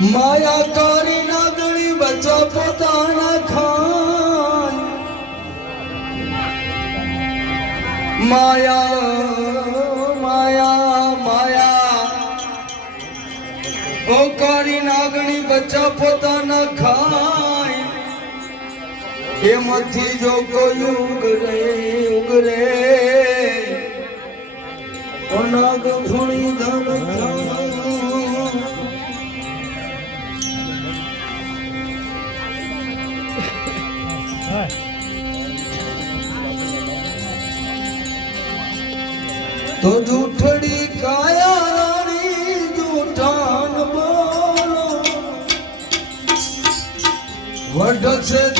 માયા કરી ના ગણી બચ્ચા પોતાના ખાય. માયા માયા માયા. ઓ કરી નાગણી બચ્ચા પોતાના ખાય. એમાંથી જો કોઈ ઉગરે ઉગરે. અનાગ ફણી ધન થાય તો જૂઠડી કાયા રાણી જૂઠાન બોલો. છે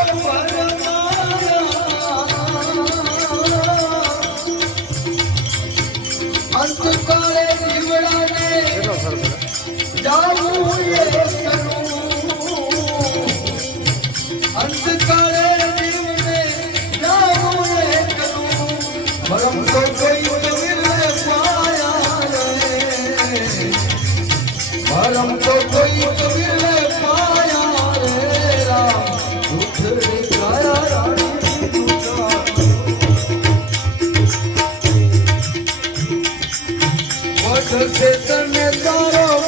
કરમ તો કોઈ કબીરે પાયા રે રામ ઉઠડી ગયા રાણી વટ છે તને તારો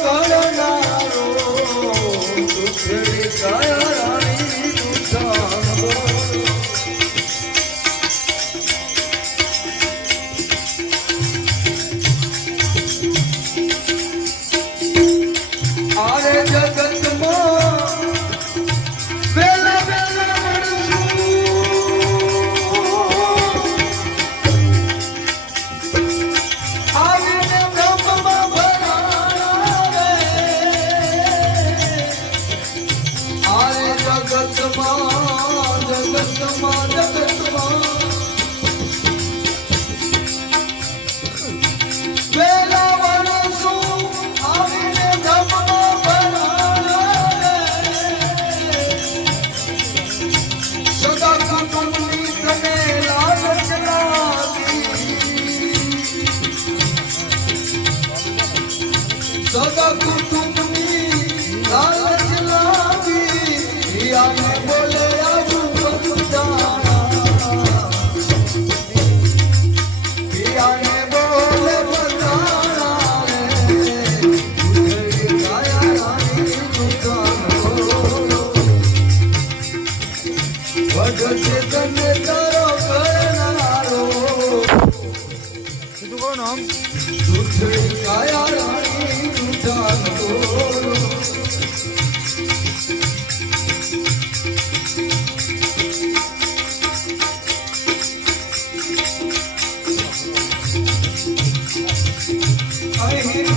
માતાજીનું નામ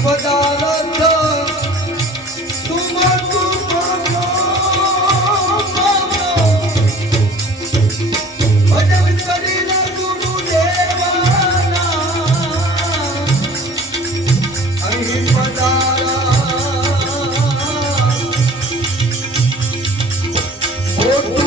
બધા Eu tô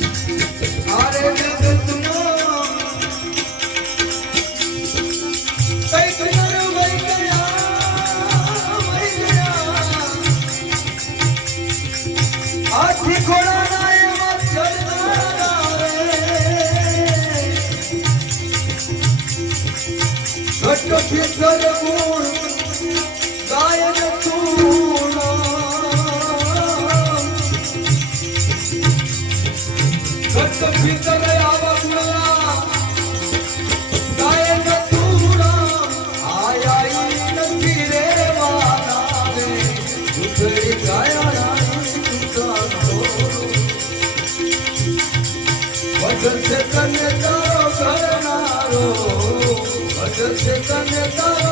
ભીતર ગુણ ગાયન તુણા. ઘટ ભીતર આવા ગુણના ગાયન તુણા. આયા ઈ તારો અજર છે તને તારો